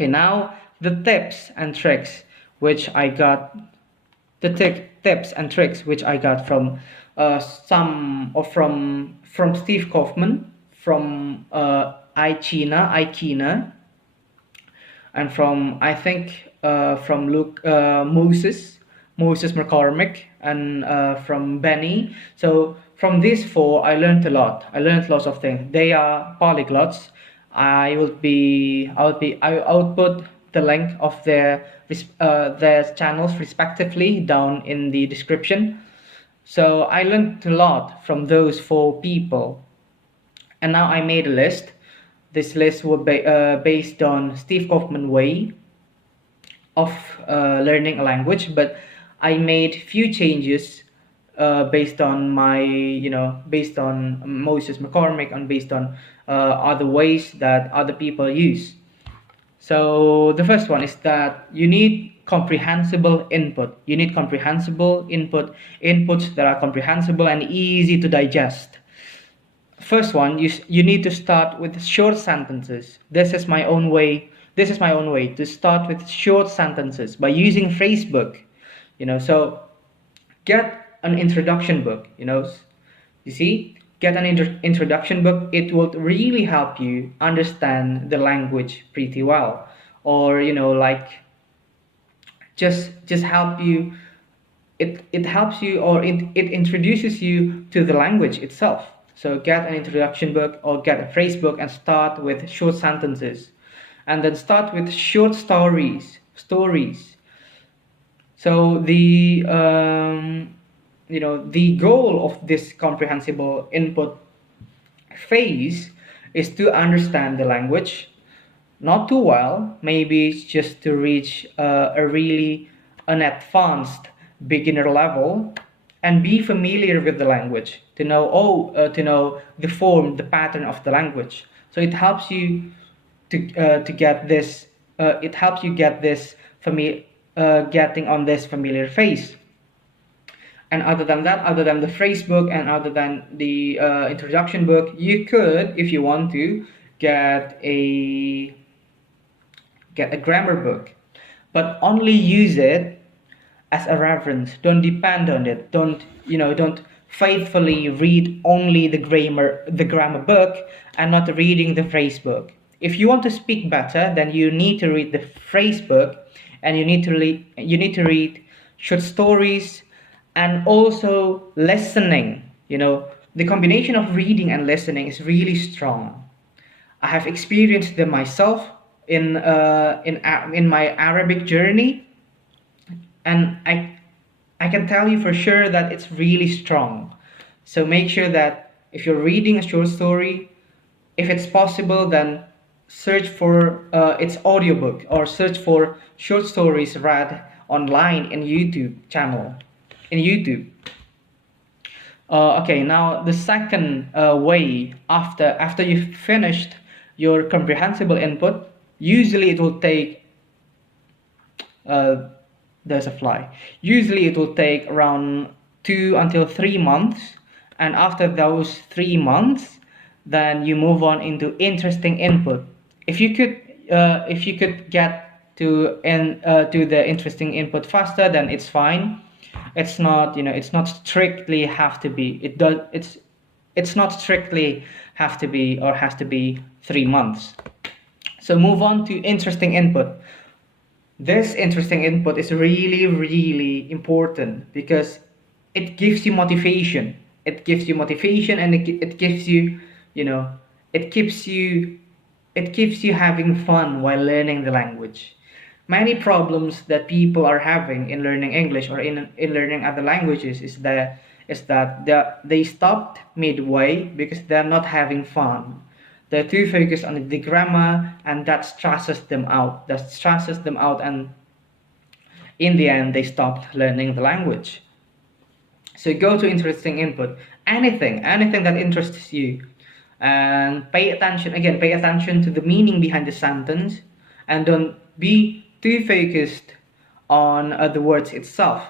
Okay, now the tips and tricks which I got, tips and tricks which I got from some or from Steve Kaufman, from Ikena, and from I think from Luke Moses McCormick, and from Benny. So from these four, I learned a lot. I learned lots of things. They are polyglots. I will put the link of their channels respectively down in the description. So I learned a lot from those four people, and now I made a list. This list was based on Steve Kaufman way of learning a language, but I made few changes based on based on Moses McCormick, and based on other ways that other people use. So the first one is that you need comprehensible input. You need comprehensible inputs that are comprehensible and easy to digest. First one, you need to start with short sentences. This is my own way to start with short sentences by using phrasebook. So get an introduction book. You see, get an introduction book. It will really help you understand the language pretty well, or like just help you. It helps you, or it introduces you to the language itself. So get an introduction book or get a phrase book and start with short sentences, and then start with short stories. So the goal of this comprehensible input phase is to understand the language, not too well, maybe just to reach a really an advanced beginner level, and be familiar with the language, to know the form, the pattern of the language. So it helps you to get this. It helps you get this getting on this familiar phase. And other than that, other than the phrase book and other than the introduction book, you could, if you want to, get a grammar book, but only use it as a reference. Don't depend on it. Don't faithfully read only the grammar book and not reading the phrase book. If you want to speak better, then you need to read the phrase book, and you need to read short stories, and also listening. The combination of reading and listening is really strong. I have experienced them myself in my Arabic journey, and I can tell you for sure that it's really strong. So make sure that if you're reading a short story, if it's possible, then search for its audiobook, or search for short stories read online in YouTube. Okay, now the second way, after you've finished your comprehensible input, usually it will take there's a fly. Usually it will take around 2 until 3 months, and after those 3 months, then you move on into interesting input. If you could get to the interesting input faster, then it's fine. It's not strictly have to be. It's not strictly have to be, or has to be 3 months. So move on to interesting input. This interesting input is really, really important because it gives you motivation. It gives you motivation, and it gives you, you know, it keeps you having fun while learning the language. Many problems that people are having in learning English, or in learning other languages, is that they stopped midway because they're not having fun. They're too focused on the grammar, and that stresses them out. And in the end, they stopped learning the language. So go to interesting input. Anything that interests you, and pay attention. Again, pay attention to the meaning behind the sentence, and don't be too focused on the words itself.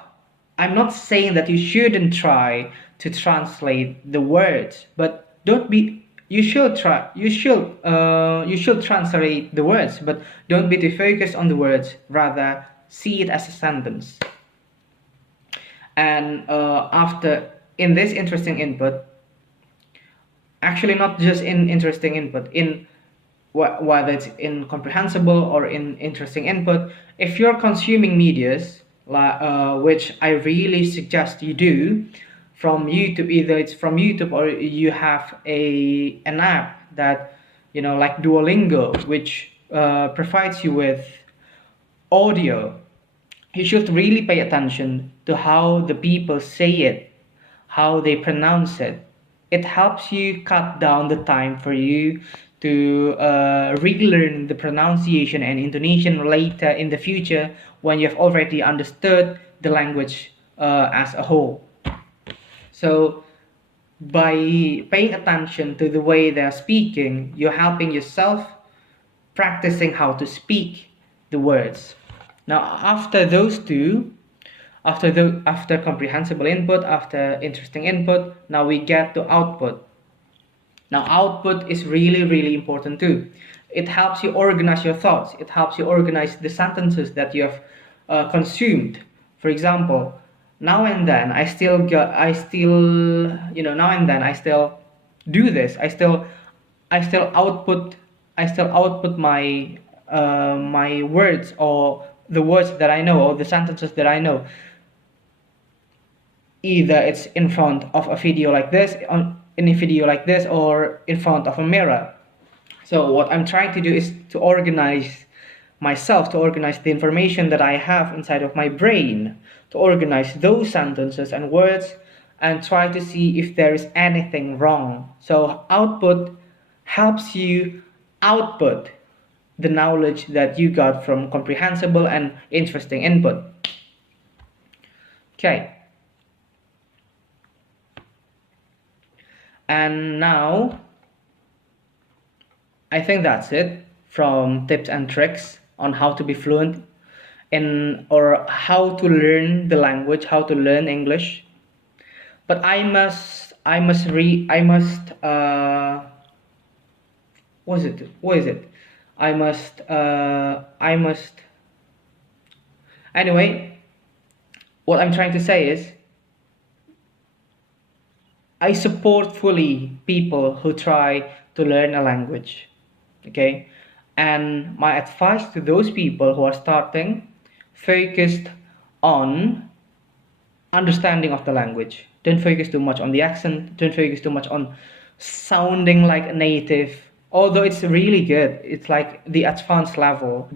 I'm not saying that you shouldn't try to translate the words, but don't be you should translate the words, but don't be too focused on the words, rather see it as a sentence. And after in this interesting input, actually not just in interesting input, in whether it's incomprehensible or in interesting input, if you're consuming medias, which I really suggest you do, from YouTube, either it's from YouTube or you have an app that, like Duolingo, which provides you with audio, you should really pay attention to how the people say it, how they pronounce it. It helps you cut down the time for you to relearn the pronunciation and intonation later in the future when you've already understood the language as a whole. So, by paying attention to the way they're speaking, you're helping yourself practicing how to speak the words. Now, after those two, after comprehensible input, after interesting input, now we get to output. Now, output is really, really important too. It helps you organize your thoughts. It helps you organize the sentences that you have consumed. For example, now and then now and then I still do this. I still output, my words, or the words that I know, or the sentences that I know. Either it's in front of a video like this, in a video like this, or in front of a mirror. So what I'm trying to do is to organize myself, to organize the information that I have inside of my brain, to organize those sentences and words, and try to see if there is anything wrong. So output helps you output the knowledge that you got from comprehensible and interesting input. Okay. And now, I think that's it from tips and tricks on how to be fluent in, or how to learn the language, how to learn English. But what is it? I must, anyway, what I'm trying to say is, I support fully people who try to learn a language. Okay? And my advice to those people who are starting, focused on understanding of the language. Don't focus too much on the accent, don't focus too much on sounding like a native. Although it's really good, it's like the advanced level.